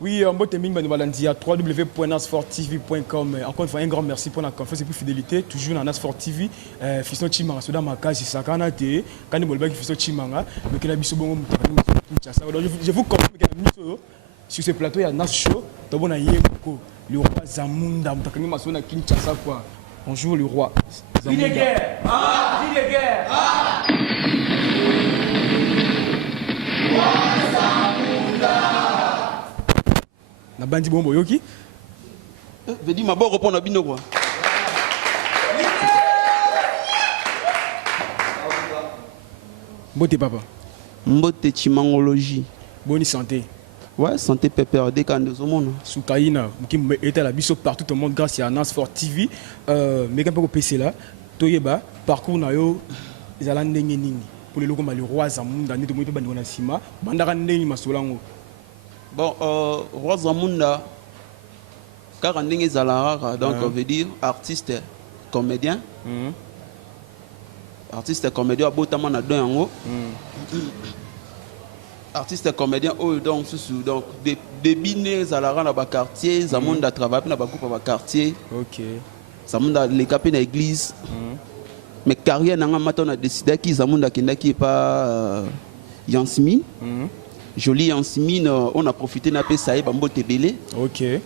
Oui, en mot termine, www.nasforttv.com. Encore une fois, un grand merci pour la confiance et pour la fidélité. Toujours dans Nasfort TV, Fisson Chimanga, Soda Makazi, Sakana Te, Kani Bolbek, Fisson Chimanga, le Kenabiso Bongo, je vous confirme que sur ce plateau, il y a Nas Show, Tobona Yemoko, le roi Zamunda, Moutakani Masona Kinshasa, quoi. Bonjour le roi. Zamunda. Ville guerre! Ah! Ville guerre! Ah! Na bandi bombo yoki veut dire ma bonne répondre à bino quoi. Mbote papa. Mbote chimangologie. Bonne santé. Ouais, santé pépère des canaux au monde. Soukaina, qui était la biso partout au monde grâce à Nasfort TV. Mais quand on PC là, toyeba parcours na yo ezala ndenge nini pour le logo le roi Zamunda ni to moto bandi na sima bandaka ndenge masolango. Bon, roi Zamunda car ndenge zalara donc on veut dire artiste comédien. Artiste comédien abotama na don yango. Artiste comédien donc donc débine zalara na ba quartier Zamunda travaille na ba groupe ba quartier. OK. Zamunda les capé na église. Mais carrière nanga matin a décidé qu'ils Zamunda kindaki pas Yansmi. Joli Yansmi on a profité na pe saï bambo tebele. OK. Ouais,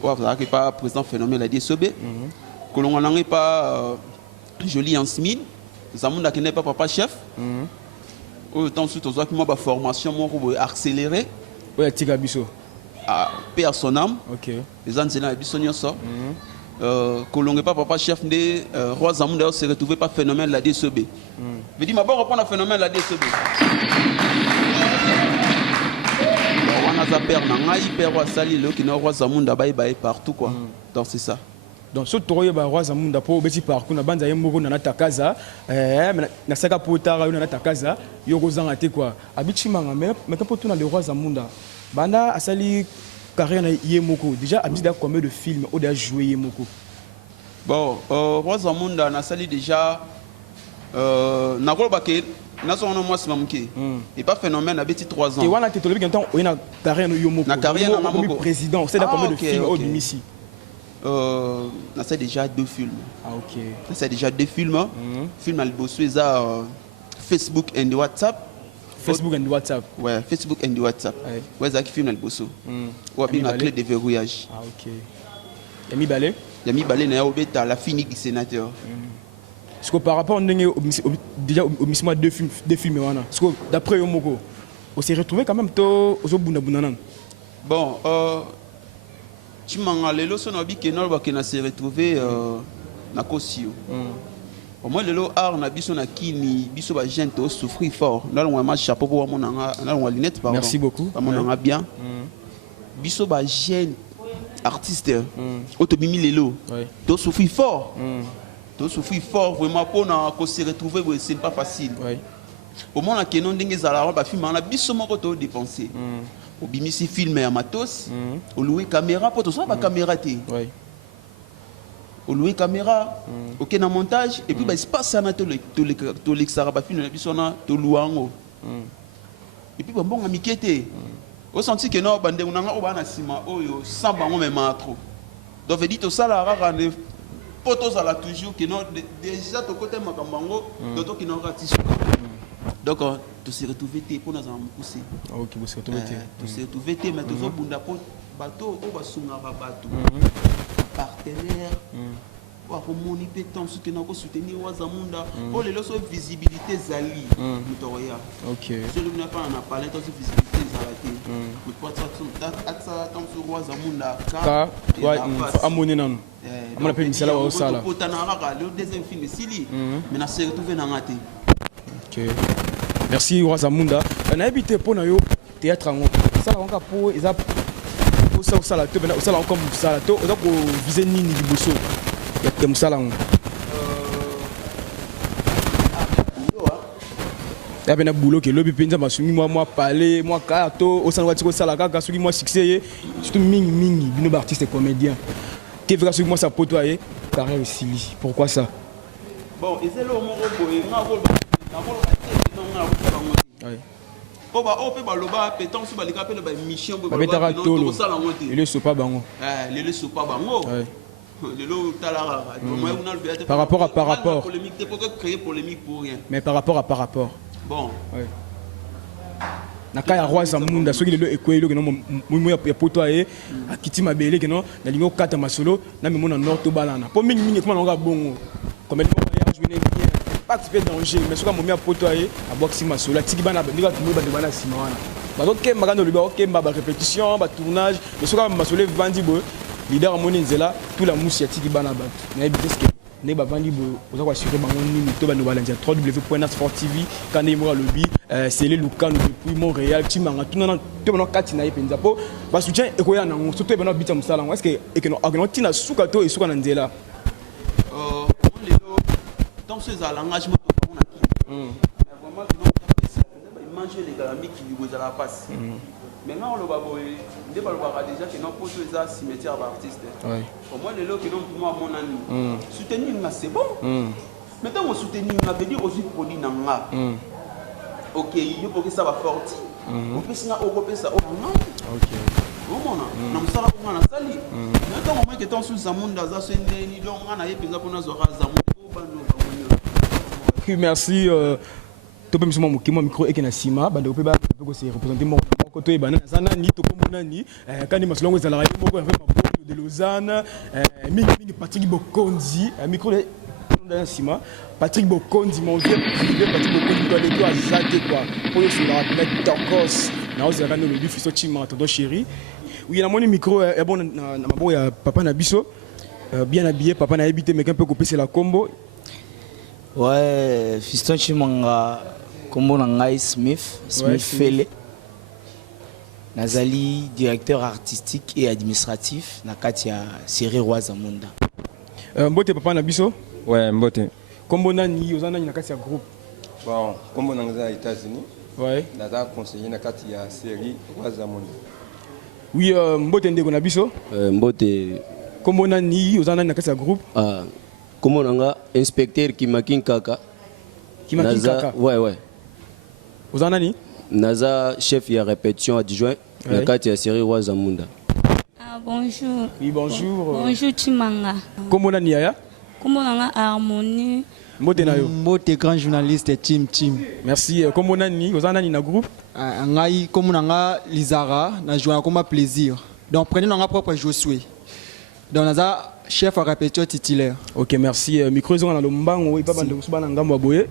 vous avez pas président phénomène la DSOB. Que l'on n'a pas Joli Yansmi. Zamunda qui n'est pas papa chef. Autant suite aux autres mois formation mon accéléré. Ouais, Tigabiso. À paix à son âme. OK. Les enseignants bisonio ça. Que l'on n'est pas papa chef de roi Zamunda se retrouver pas phénomène la DSOB. Je dis ma bonne reprendre phénomène la DSOB. On a peur na hyper roi sali le qui n'a roi Zamunda bye bye partout quoi. Donc c'est ça. Donc ce toroye ba roi Zamunda po beti parcours na banza yemoko na takaza na saka potara na takaza yoko zanga te quoi. Abichimanga mais quand pour tout na le roi Zamunda banda asali carrière na yemoko déjà abisi da combien de films ou déjà joué yemoko. Bon, roi Zamunda na sali déjà na ko ba ke na so no mwasi mamki et pas phénomène abeti 3 ans. Et wana te tolobi quand on a carrière na yemoko. Na carrière na yemoko président, c'est da combien de films au Dimisi. On a déjà 2 films. Ah OK. On a déjà 2 films. Film al bossé ça Facebook and WhatsApp. Facebook and WhatsApp. Ouais, Facebook and WhatsApp. Ouais, ça qui filme al bossé. Ou bien la clé de verrouillage. Ah OK. Yami Balé. Yami Balé na obeta la fini du sénateur. Parce que par rapport déjà au misma deux films wana. Parce que d'après Yomoko, on s'est retrouvé quand même to aux bunda bunana. Bon, Chimanga lelo sono bi kenol ba kena se retrouver na Kosio. Au moins lelo art na biso na kini biso ba gente au souffrir fort. Là on ma chapeau pour mon na on lunette pardon. Merci beaucoup. Mon bien. Biso ba jeune artiste autobimi lelo. To souffrir fort. To souffrir fort vraiment pour na ko se retrouver c'est pas facile. Au moins na kenon ndenge zala ba film na biso moko to dépenser. Au bimisi film à matos, au louer caméra pour tout ça, caméra té. Au louer caméra, ok na montage et puis bah espace ça na to l'exara ba film na biso na to louango. Et puis bon amikete. Au senti que non bande unanga o bana sima oyo sans bango même trop. Donc veut dire tout ça la rara ne potos à la toujours que non déjà to côté makambango d'autres qui n'ont raté. Donc tu se retrouves pour nous en pousser. OK, vous se retrouvez. Tu se retrouves mais tu vas bunda pour bateau au basunga bateau. Partenaire. Wa komoni pe tant ce que nako soutenir wa Zamunda pour les loso visibilité zali mutoya. OK. Je ne pas en parler tant visibilité zalati. Mais pour ça tant sur wa Zamunda ka wa amoni nan. Amona pe misala wa sala. Pour tanara le deuxième film sili mais na se retrouver na ngate. OK. Merci roi Zamunda. On a habité pour na yo théâtre ngo. Ça la onka pour eza pour ça sala to bena sala encore sala to oza ko viser nini liboso. Ya tem sala ngo. Ya bena boulot ke lobi penza masumi moi parler moi ka to o sala watiko sala ka soki moi succès surtout mingi bino ba artiste comédien. Qui verra soki moi ça potoyer carrière Sili. Pourquoi ça? Bon, et c'est le moment où po ba o pe ba loba pétant sur ba lika pe ba mission bo ba betara tolo sala ngote ele sopa bango le sopa bango le talara par rapport polémique c'est pour créer polémique pour rien mais par rapport bon na kaya roi zamunda soki lelo ekwelo keno mo ya poto aye akiti mabele keno na lingo kata masolo na memo na nord to balana po mingi mingi kuma na bongo comme le voyage jouer bien participer danger mais soka mo ya poto aye aboxi masolo tiki bana ndika tumo ba de bana sima wana bazo kemba kana liba okemba ba répétition ba tournage mais soka masolo vandi bo leader amoni nzela tout la mousse ya tiki bana bat na ebiteske ne ba vandi bo oza kwa assurer bango nini to ba no balanza www.nasport.tv kana imo lobby c'est le Lucano depuis Montréal timanga tunana to bana kati na yepenza po ba soutien ekoya na ngo surtout bana bita musala ngo est-ce que ekeno agno tina suka to esuka na nzela dans ces l'engagement on a qui mais vraiment ils mangent les galamiques qui vous à la passe maintenant le baboy ndé ba lobaka déjà que non pour les cimetière d'artistes au moins les lots qui non pour moi mon ami soutenir nga c'est bon maintenant on soutenir nga veut dire aussi produit nanga OK il faut que ça va forti on peut ça au peut ça non OK comment na musala ko na sali maintenant au moins que ton sous zamunda za sendeni donc nga na yepenza ko na zora zamunda ko bando merci to pe misoma mukimo micro ekena sima bande pe ba ko se représenter mon côté bana zana ni to komona ni kandi masolongo ezala yo moko avec ma de Lausanne mingi Patrick Bokonzi micro dans sima Patrick Bokonzi mon vieux Patrick Bokonzi doit les doigts azate quoi pour yo sur la mettre tokos na ozala no le bifiso chima to chéri oui na moni micro est bon na mabo ya papa na biso bien habillé papa na habité mais un peu coupé c'est la combo ouais fiston chimanga combo na ngai Smith Fele nazali directeur artistique et administratif na kati ya série Roi Zamunda mbote papa na biso ouais mbote combo nani ozana na kati ya groupe bon combo na za États-Unis ouais naza conseiller na kati ya série Roi Zamunda oui mbote ndeko na biso mbote combo nani ozana na kati ya groupe combo nanga inspecteur Kimakin Kaka ouais ozana ni naza chef ya répétition adjoint na kati ya série Roi Zamunda. Bonjour. Oui, bonjour. Bonjour Chimanga. Comment on yaya? Comment on a harmonie? Mbote na yo. Mbote grand journaliste Tim. Merci. Comment on a ni? Vous en avez na groupe? Ngai comme on a Lizara, na joué comme plaisir. Donc prenez notre propre Josué. Donc naza chef à répétition titulaire. OK, merci. Micro zo na lombango oui papa ndeko subana ngambo boye.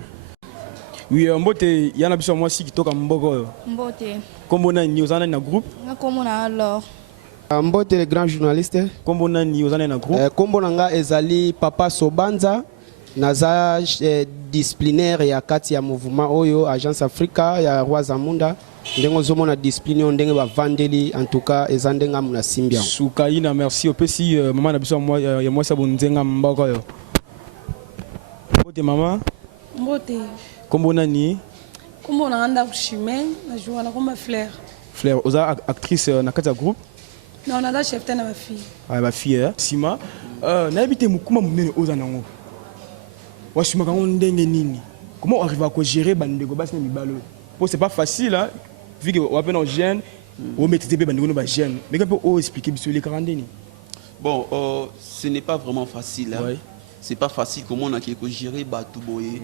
Oui, mbote yana biso moi si kitoka mboko. Mbote. Comment on a ni? Vous en avez na groupe? Comment on a alors? Mbote le grand journaliste. Kombo nani ozana na groupe? Kombo nanga ezali Papa Sobanza naza disciplinaire ya kati ya mouvement oyo Agence Africa ya Roi Zamunda ndengo zomona discipline ndenge ba vandeli en tout cas ezandenga muna simbia. Sukaina merci opesi maman na biso moi ya moi sabonzenga mboko yo. Mbote mama? Mbote. Kombo nani? Kombo nanga Chimène na joana comme Fleur. Fleur oza actrice na kati ya groupe? Non, on a chef de ma fille. Ah, ma fille, Sima. N'habite mukuma munene ozanango. Washima kango ndenge nini. Comment on arrive à gérer bandego bas na mibalo? Pour c'est pas facile hein. Vu que on appelle en jeune, on maîtriser bandego no ba jeune. Mais quand on expliquer biso les quarantaine. Bon, ce n'est pas vraiment facile hein. Ouais. C'est pas facile comment on a quelque gérer batu boye.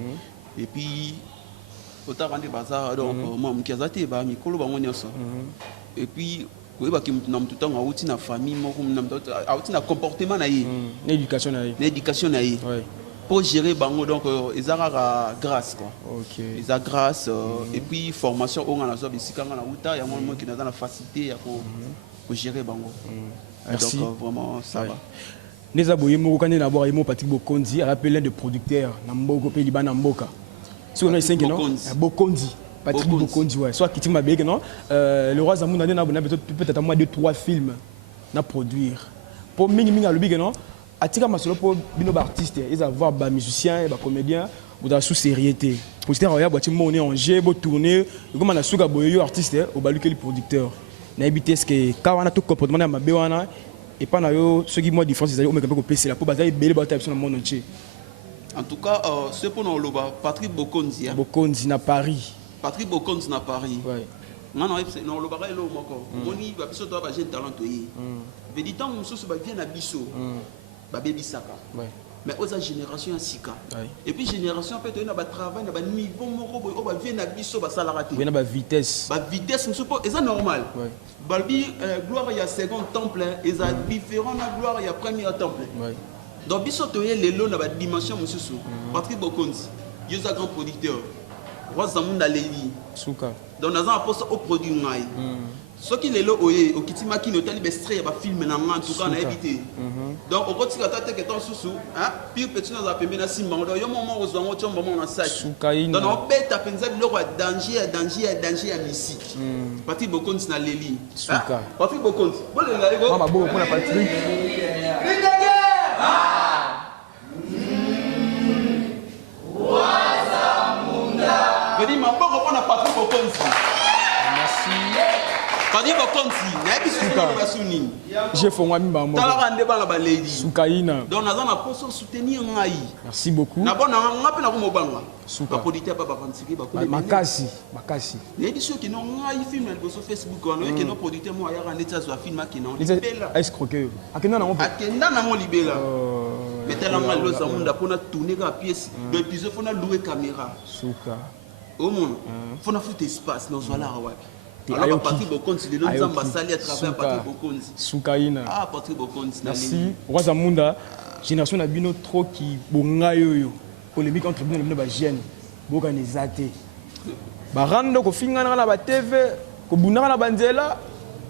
Et puis autant rendre bazar donc moi mkiazate ba mikolo bango nyoso. Et puis oui, parce que nous avons tout le temps une famille, un comportement, une éducation. Pour gérer bango donc ils ont grâce quoi. OK. Ils ont grâce et puis formation on a la zone ici quand on a outa il y a moins qui dans la facilité pour gérer bango. Merci. Donc vraiment ça va. Neza boye moko kane na boire mo Patrick Bokonzi rappelé de producteur na mboko pe libana mboka. Si on a 5 non Bokonzi. Patrick Bokonzi ouais soit Kitima Bege non le Roi Zamunda na peut-être moins 2-3 films na produire pour mingi alobi que non atika masolo pour bino artiste ils avoir ba musicien et ba comédien ou dans sous sérieuxité pour dire ya boîtier monné en jeu beau tourner comme na suka boyo artiste au baluke le producteur na habité ce que quand on a tout comportement na mabe wana et pas na yo ce qui moi différence ils allaient au mec ko PC la pour bazailler belé ba tapis sur le monde entier En tout cas, c'est pour nous, Patrick Bokonzi. Bokonzi na Paris. Patrick Bokonzi na Paris. Ouais. Non, non, le bagage est là, moni, va biso toi, va jeune talent toyé. Mais dit tant que ça va bien à biso, va baby saka. Mais aux génération sika. Et puis génération peut être na travail, na niveau moko, on va bien à biso, va salaraté. Bien à vitesse. Ba vitesse, et ça normal. Balbi gloire il y a second temple, et ça différent na gloire il y a premier temple. Donc biso toyé les lots na ba dimension monsieur sou. Patrick Bokonzi, il est un grand producteur. Roi Zamunda Leli. Souka. Donc, nous avons un produit. Ce qui est là, au Kitima qui nous a dit un film, en tout cas, on a évité. Donc, au côté de la tête, puis petit nous a permis de faire un moment où nous avons un sac. Donc, on peut danger à musique. Patrick Bokonzi na Leli. Patrick Bokonzi. Bon, Patrick. Je dis, ma bonne on a Patrick Bokonzi. Merci. Patrick Bokonzi, j'ai fait moi même. Soukaina. Donc, nous avons soutenir. Merci beaucoup. Makasi. Les qui n'ont pas film sur Facebook, qui n'ont produit moi un film qui n'ont pas escroqué. mais tellement le Zamunda pour tourner la pièce, l'épisode faut louer caméra. Souka. Au monde, faut foutre espace dans la alors Patrick Bokonzi, les autres ambassadeurs à travers Patrick Bokonzi. Soukaina. Ah, Patrick Bokonzi. Merci. Roi Zamunda, génération n'a bino trop qui bongayo polémique entre nous les jeunes. Boganizate. Barando ko fingana na ba TV, ko bunana na banzela,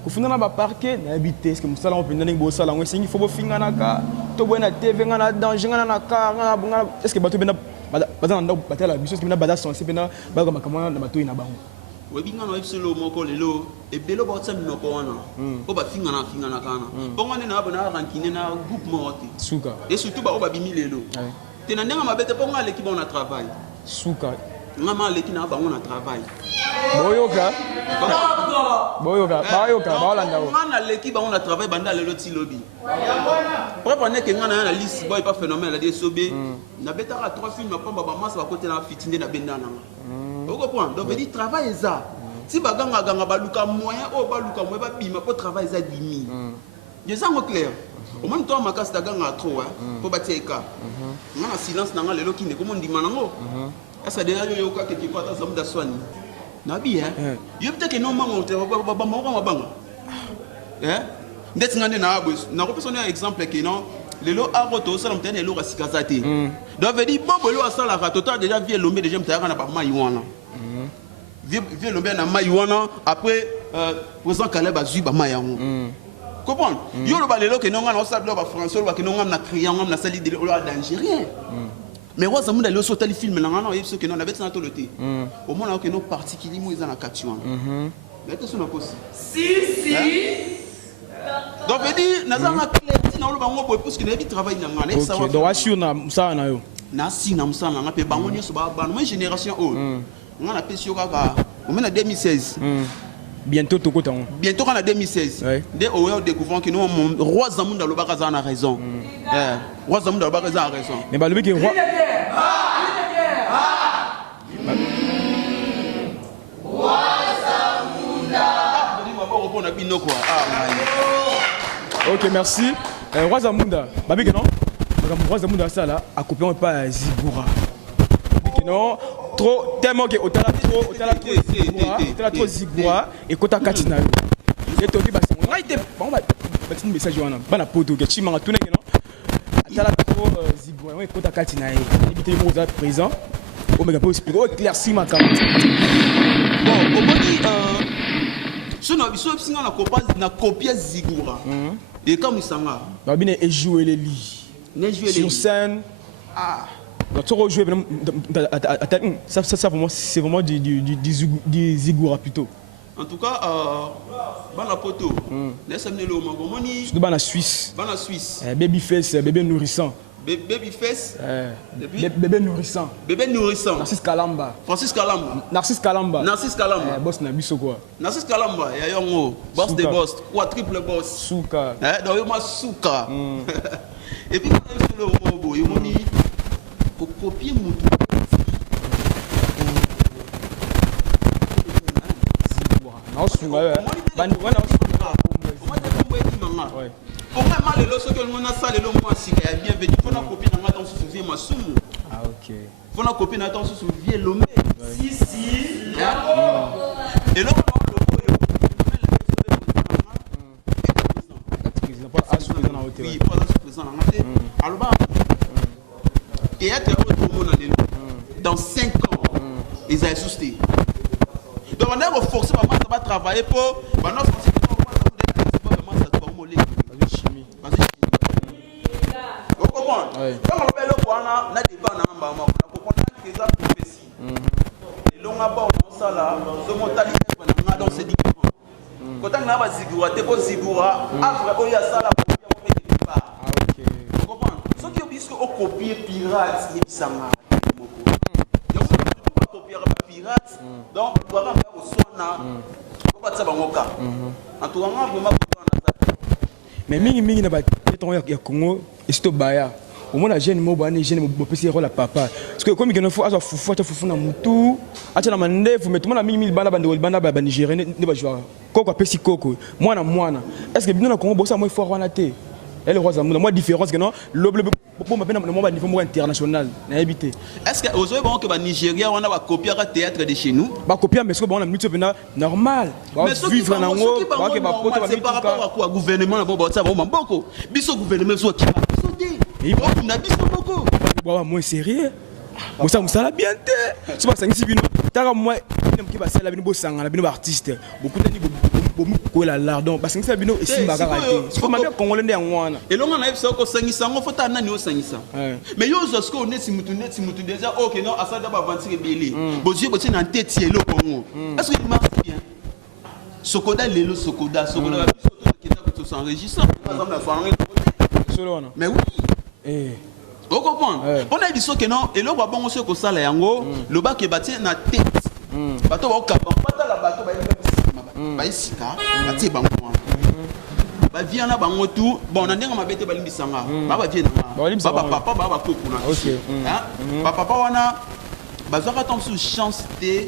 ko fingana ba parquet na habité, ce que musala on pendant ngo sala ngo singi faut fingana ka to bona TV ngana danger ngana na ka ngana bunga est-ce que bato bena bazana batela biso ce que bena bada sensible bena ba makamana na bato ina bango. Oui, bien on a eu le mot collo et belo botsam no koana. O ba fingana kana. Bongo ne na bona rankine na groupe morte. Souka. Et surtout ba o ba bimi lelo. Tena ndenga mabete ponga l'équipe on a travail. Souka. Ngama l'équipe na ba on a travail. Boyoka. Baolanda. Ngana l'équipe on a travail banda lelo ti lobby. Préparer que ngana na liste boy pas phénomène la DSOB. Na betara 3 films pa ba massa ba côté na fitinde na benda na. Vous comprenez? Donc, il dit travail ça. Si vous avez un moyen, vous avez bima pour travailler ça dimi. Je sens clair. Au moins, toi, ma casse d'aganga trop, pour bâtir un cas. On a silence dans les lots qui ne commandent pas manango. Ça déjà eu aucun quelque part dans le soin. Nabi, hein? Il y a peut-être que non, maman, tu vas pas m'en d'être na personne un exemple que non les lots à roto ça l'obtient les lots à sikazate donc veut dire bon le ça la total déjà vieux l'homme déjà m'taya na pas maïwana vieux l'homme na maïwana après président Caleb a zuba maïwango comprendre yo le balelo que non on ça le ba français le ba que non na criant on na sali de l'eau d'Algérien mais moi ça me d'aller sauter les films là non il faut que non avait ça tout le temps au moins que non particulièrement ils en a katuan mais qu'est-ce qu'on a possible si donc veut dire na zanga clarté na lo bango boy parce que na bi travail na ngana ça va donc assure na ça na yo na si na msa na pe bango nyoso ba ba moi génération o ngana pesio kaka on mena 2016 bientôt tokotango bientôt en 2016 dès au découvrant que nous roi Zamunda lo baka a raison roi Zamunda lo baka a raison mais ba le que roi Ok, merci. Roi Zamunda, Babi non? Roi Zamunda ça là, accompagné par Zigura. Non, trop tellement que otala trop Zigura et kota katina. Et toi bah c'est on a été bon bah petit message wana bana poto que chimanga tout non. Atala trop Zigura et kota katina et éviter mo za présent. O mega pour expliquer o éclaircir ma carte. Bon, au modi so na biso singa na copie Zigura. Et comme il s'en va. Babine est jouer les lits. Sur scène. Ah. Donc tu rejoues ça vraiment c'est vraiment du Zigura plutôt. En tout cas bana poto. Laisse amener le mangomoni. C'est bana Suisse. Bana Suisse. Babyface, bébé nourrissant. Babyface. Bébé nourrissant. Bébé nourrissant. Narcisse Kalamba. Narcisse Kalamba. Boss na biso quoi. Narcisse Kalamba, ya yongo. Boss de boss, quadruple boss. Souka. Donc yo ma souka. Et puis le robo, yo moni copier mutu Comment mal le soki on a salé le mois si il y a bien venu faut na copie na ngata on se souvient masumu. Ah OK. Faut na copie na on se souvient lomé. Si. Et là oui, pas la présent en ngate. Alors ba théâtre au monde dans 5 ans ils ont sousté. Donc on a forcé maman ça va travailler pour maintenant mais mingi na ba teton ya Congo esto baya au moins la jeune mo ba ni jeune mo pesi rôle papa parce que comme il faut azo fufu na mutu acha na mandefu mais tout le monde mingi bana ba Nigérien ne ba jouer koko pesi koko mwana est-ce que bino na Congo bossa mo fort wana te elle roi zamuna moi différence que non le pour ma moi niveau international na habité est-ce que aux bon que ba Nigeria on a ba copier à théâtre de chez nous ba copier mais ce que bon on a mutu pena normal ba vivre na ngo ba que ba poto ba c'est par rapport à quoi gouvernement na bon ça ba mboko biso gouvernement so ki et on a biso mboko ba moins sérieux moi ça musala bien te so ba sangisi bino taka moi ki ba sala bino bo sangana bino ba artiste beaucoup tani bo la lardon ba sangisa bino esimba ka raté faut même congolais ndé ngwana et longa na biso ko sangisa ngo fota nani o sangisa mais yo zo sko neti mutu déjà OK non asada ba avancer belé bozier bozi na tête yelo Congo est-ce que il marche bien Sokoda lelo Sokoda biso to qui s'enregistre par exemple la soirée mais oui vous comprenez on a dit que non et là bon ce que ça là yango le bac est bâti na tête bateau ba okaba pata la bateau ba isika bâti bango ba vient na bango tout bon na ndenga mabete ba limbisanga ba vient na ba papa ba koko na hein papa wana bazaka tant sous chance de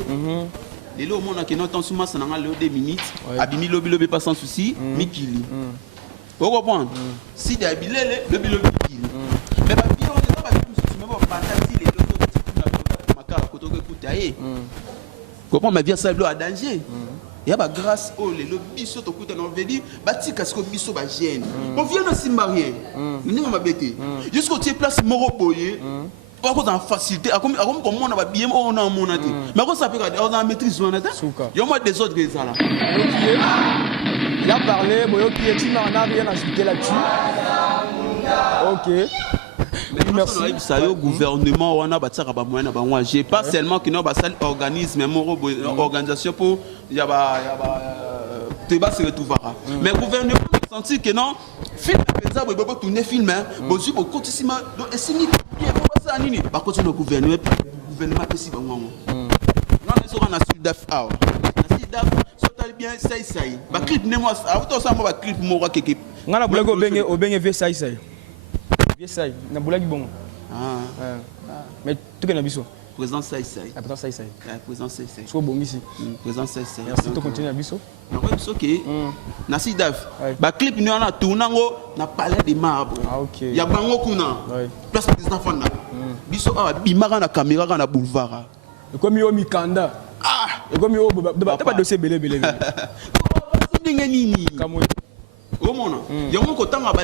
les lots mon qui non tant sous masse na le 2 minutes abimi lobi pas sans souci mikili vous comprenez si de abilele lobi mikili mais comment ma vie ça est à danger il y a grâce au le biso to kuta no vedi batika ce que biso ba gêne on vient na simbarien ni ma bête jusqu'au tie place moro boyer pas cause en facilité comme on a bien on a mon até mais quand ça peut on a maîtrise on a il y a moi des autres ça là il a parlé boyo qui est on a rien à ajouter là-dessus OK. Merci. Ça y est, au gouvernement, on a bâti à moyen à j'ai pas seulement que nous avons organisme, mais organisation pour il y a débat se retrouvera. Mais le gouvernement a senti que non, film ça, vous pouvez tourner film, vous avez beaucoup de cinéma, donc et c'est ni bien pas ça ni. Par contre, le gouvernement peut si bon. Non, mais ça on a Sudaf out. Sudaf, ça bien ça. Ba clip ne moi, autant ça moi ba clip moi quelque. Ngana bulego obenge vie ça. Vieux na bulagi bon. Mais tout est biso. Présent ça. Présent ça. Présent ça. So bon ici. Présent ça. Merci de continuer biso. Na ouais biso ke. Na sidaf. Ba clip ni on a tournango na palais des marbres. Ah OK. Ya bango kuna. Place des enfants na. Biso a bimaka na caméra na boulevard. Et comme yo mikanda. Et comme yo pas dossier belé. Ndenge nini? Kamo. Au monde. Ya mon kotanga ba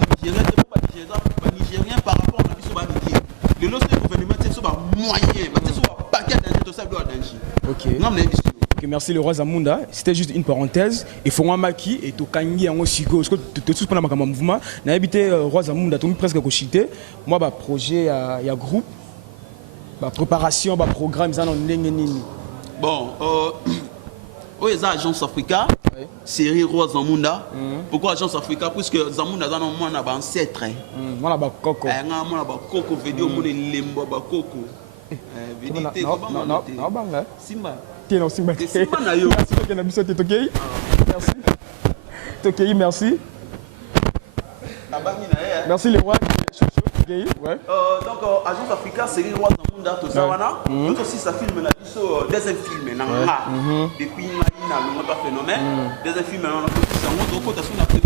Nigérien par rapport à biso ba Niger. Le lorsque le gouvernement c'est so ba moyen, ba c'est so ba paquet danger to ça doit danger. OK. Non mais OK, merci le roi Zamunda. C'était juste une parenthèse et faut maki et to kangi yango sigo parce que tout ce qu'on a comme mouvement na habité roi Zamunda tout presque ko chité. Moi ba projet ya groupe ba préparation ba programme ça non ndenge nini. Bon oui, c'est Agence Africa, série Roi Zamunda. Pourquoi Agence Africa? Puisque Zamunda est un ancêtre. Moi, je suis Coco. Je suis Coco, je suis Lembo, Coco. Simba. Merci. Merci les rois. okay. Ouais. Donc, Agence Africa, série Roi Zamunda, tout ça, donc aussi ça filme la deuxième film, depuis Naïna, le monde phénomène, deuxième film, on a fait ça, on a préparation, troisième film.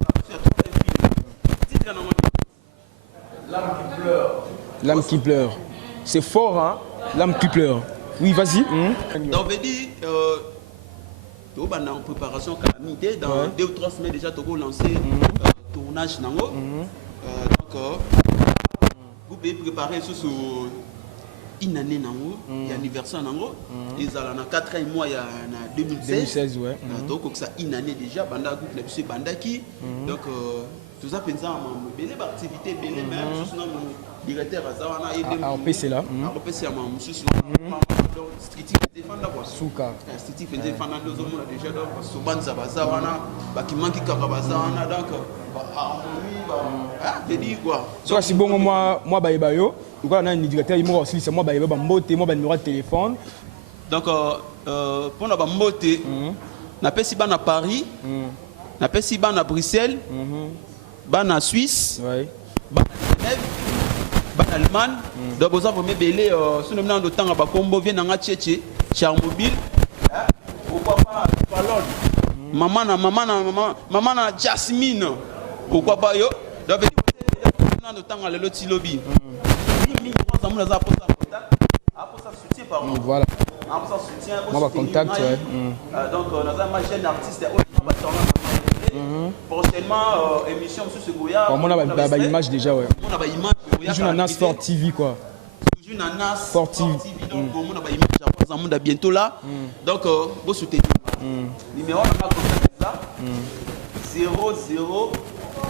Titre L'âme qui pleure. L'âme qui pleure. C'est fort, hein? L'âme qui pleure. Oui, vas-y. Donc, on veut dire, on est en préparation calamité. Dans 2 ou 3 semaines déjà, on va lancer tournage. Donc, vous pouvez préparer sur une année, l'anniversaire. Ils ont 4 mois, il y a 2016. Ouais. Donc, ça une année déjà. Donc, tout ça, pensant à une activité, même directeur Azawana et PC là. PC à ma monsieur Stiti défendre quoi. Souka. Stiti fait défendre deux hommes déjà donc Sobanza Bazawana, Bakimang qui Kakabazawana donc harmonie je dis quoi. Soit si bon moi bayo, donc on a un directeur il m'a aussi c'est moi bayo mbote moi numéro de téléphone. Donc pour na mbote na pesi ba na Paris, na pesi ba na Bruxelles, ba na Suisse, ba na Genève. En Allemagne, donc vous avez belé sur le nom de temps à Bakombo vient en Tchétché, Charmobile, pourquoi pas Ballon, maman na Jasmine, pourquoi pas yo, donc vous avez de temps à l'autre lobby. Voilà. Moi contact. Donc on a ma chaîne artiste. Prochainement émission sur ce Goya. On a une image déjà ouais. On a une image. Toujours dans Sport TV quoi. Toujours dans Sport TV. Donc on a une image bientôt là. Donc vous soutenez. Numéro on a contacté ça. 00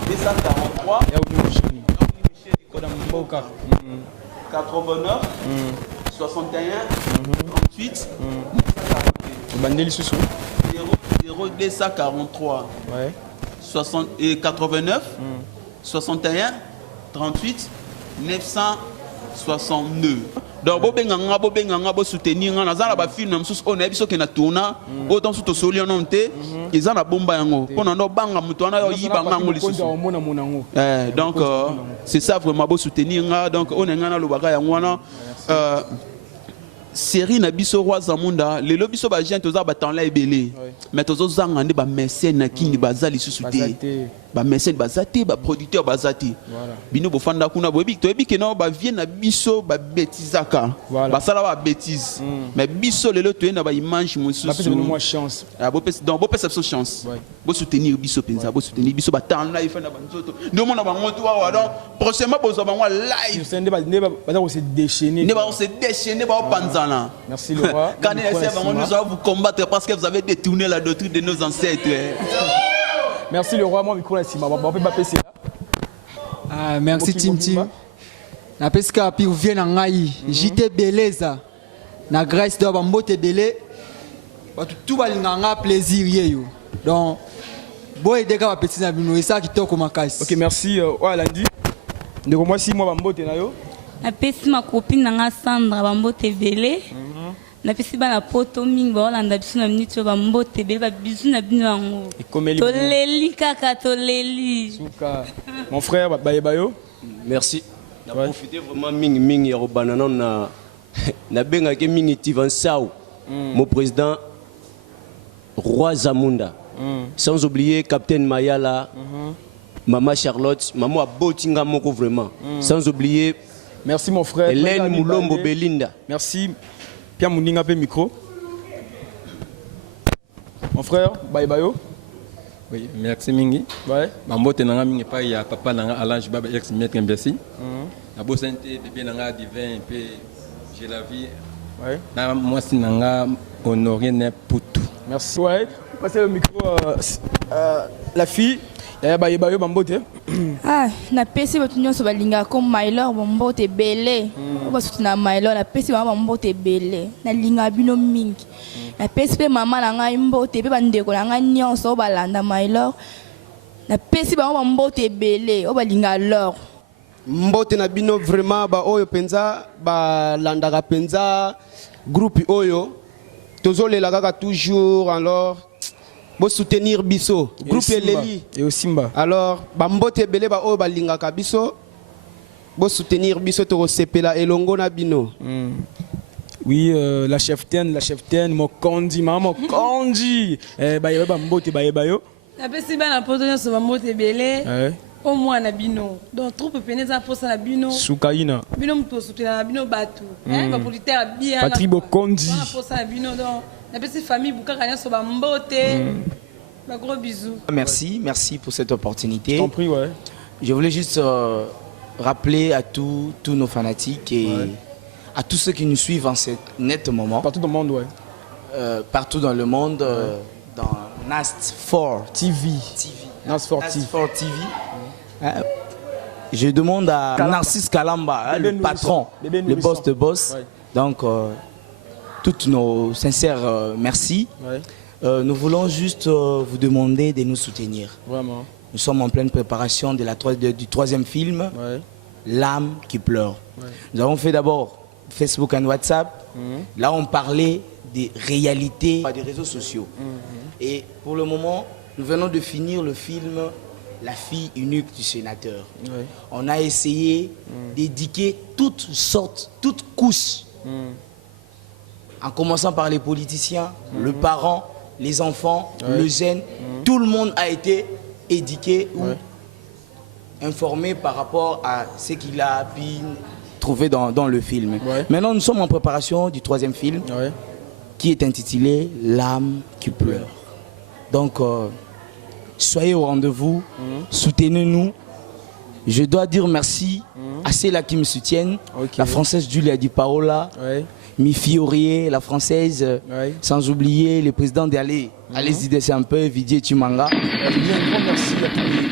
243. 89 61 38 Bandeli Soussou 0243 ouais. 89 61 38 969. Donc bo soutenir na za ba film msusu on a biso ke na tourna autant sous to solio nonte ils na bomba yango pona no banga mutu ana yo yiba ngango lisusu. Donc c'est ça vraiment bo soutenir nga donc on est ngana lobaka yango wana série na biso Roi Zamunda lelo biso ba gente oza ba temps la ebele mais tozo zanga ndi ba mécène na kindi bazali susute ba mécène bazate ba producteur bazate bino bo fanda kuna bo ebi to ebi ke no ba vie na biso ba bêtisaka ba sala ba bêtise mais biso lelo to na ba image mususu ba pese moi chance bo pese donc bo pese chance bo soutenir biso penza bo soutenir biso ba temps la ifana ba nzoto ndo mona ba ngoto wa donc prochainement bozo ba ngwa live ba se déchaîner ne ba se déchaîner ba panza. Merci le roi. Quand nous allons vous combattre parce que vous avez détourné la doctrine de nos ancêtres. Merci le roi, moi micro là ici, merci Tim Tim. Na peska pi vient na ngai, JT Beleza. Na Grace do bambote belé. Ba tout balinganga plaisir yeyo. Donc boy deka ba petit na bino ça qui toko makasi. OK, merci Lundi. Ndeko moi si moi bambote na yo. Napesi ma copine nanga Sandra bambote belé. Napesi bana poto mingi baolanda biso na minute bambote belé ba bisu na bino yango. Toleli kaka toleli. Souka. Mon frère Bayebayo. Merci. Na profiter vraiment mingi ya banana na benga ke mingi Tivansao. Mon président Roi Zamunda. Sans oublier Capitaine Mayala. Maman Charlotte, maman Abotinga moko vraiment. Sans oublier merci mon frère. Hélène Moulombo Belinda. Merci. Pierre Mouninga pe micro. Mon frère Bayebayo. Oui, merci mingi. Ouais. Mambote nanga mingi pa ya papa nanga Alange Baba ex maître Mbessi. Na bo santé bébé nanga divin pe j'ai la vie. Ouais. Na moi si nanga honoré ne putu. Merci. Ouais. Passez le micro la fille. Ya Bayebayo bambote. Ah, na pesi ba tunyo so balinga comme Mylor bambote belé. Ba soutina Mylor na pesi ba bambote belé. Na linga bino mingi. Na pesi pe mama na ngai mbote pe bandeko na ngai nyonso balanda Mylor. Na pesi ba bambote belé o balinga lor. Mbote na bino vraiment ba oyo penza ba landaka penza groupe oyo. Tozolela kaka toujours alors bo soutenir biso groupe Leli et au Simba alors bambote belé ba o balinga ka biso Bo soutenir biso to sepela elongo na bino. Oui, la cheftaine, Mokondi, maman Mokondi. Bayeba mbote bayeba yo. napesi bana poto nyonso bambote ebele au moins na bino donc troupe pene eza mposa na bino Sukaina bino moto osutela na bino bato bapolitere bien Patrick Bokondi mposa na bino donc napesi famille bukaka nyonso bambote gros bisous. Merci pour cette opportunité. Je t'en prie, ouais. Je voulais juste rappeler à tous nos fanatiques et à tous ceux qui nous suivent en ce net moment. Partout dans le monde, ouais. Partout dans le monde, dans NAST4 TV. NAST4 TV. Je demande à Narcisse Kalamba, le patron, le boss de boss. Ouais. Donc, toutes nos sincères merci. Ouais. Nous voulons juste vous demander de nous soutenir. Vraiment. Nous sommes en pleine préparation du 3e film, L'âme qui pleure. Ouais. Nous avons fait d'abord Facebook et WhatsApp. Là, on parlait des réalités des réseaux sociaux. Et pour le moment, nous venons de finir le film La fille unique du sénateur. Ouais. On a essayé d'éduquer toutes sortes, toutes couches. En commençant par les politiciens, le parent, les enfants, le jeune, tout le monde a été éduqué ou informé par rapport à ce qu'il a pu trouver dans le film. Maintenant, nous sommes en préparation du 3e film qui est intitulé L'âme qui pleure. Donc, soyez au rendez-vous, soutenez-nous. Je dois dire merci à ceux-là qui me soutiennent. La française Julia Di Paola, Mifi Aurier, la française, sans oublier le président d'Allez. Allez-y, descendez un peu, Vidier Chimanga. Un grand merci à toute l'équipe.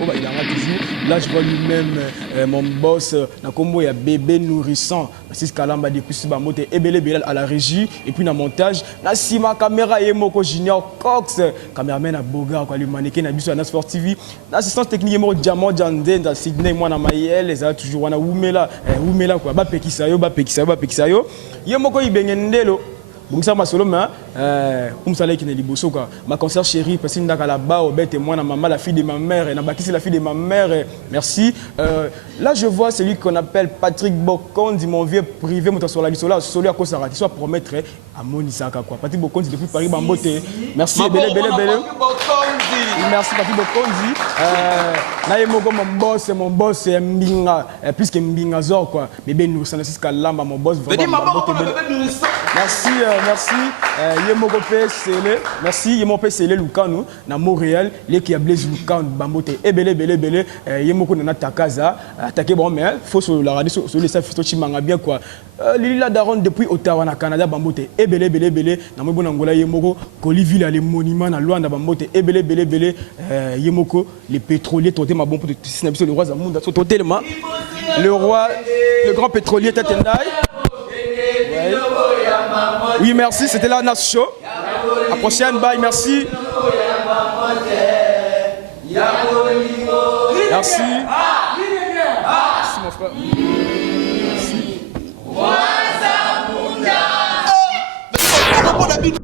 Il en a toujours. Là, je vois lui-même mon boss, il y a bébé nourrissant. C'est Kalamba depuis Subamote et Belé à la régie. Et puis dans le montage, si ma caméra est Moko Junior Cox, caméraman à Boga, le mannequin à Bissou à Nas4 TV. L'assistance technique est Diamant Jandé, dans Sydney, moi, dans Maïel, les a toujours wana Oumela, quoi. Ba Pekisayo. Yemoko Ibengendelo. Donc ça m'a solo mais ça qui n'est liboso quoi. Ma concert chérie parce que ndaka là-bas au bête et moi maman la fille de ma mère et Nabaki la fille de ma mère. Merci. Là je vois celui qu'on appelle Patrick Bokondi mon vieux privé mon sur la bisola solo à cause ça soit promettre à Monisaka quoi. Patrick Bokondi depuis Paris Bamboté. Merci belé. Merci Patrick Bokondi. Na yemoko mon boss Mbinga plus que Mbinga Zor quoi. Bébé nous ça c'est Kalamba mon boss vraiment. Merci. Merci. Yemoko P.C.L. Merci. Yemoko P.C.L. Lukanu, na Montréal, les qui a blessé Lukanu, Bambote, belé. Yemoko na Takaza, attaqué bon, mais faut sur la radio, sur les safistos Chimanga bien quoi. Lila Daron depuis Ottawa, na Canada, Bambote, belé. Na Mbo Angola, Yemoko, Coliville, les monuments, na Luanda, Bambote, belé. Yemoko, les pétroliers, toté ma bon pour le roi Zamunda, toté le grand pétrolier Tatendai. Oui, merci, c'était la Nas Show. À la prochaine, bye, merci. Merci. Merci, mon frère. Merci.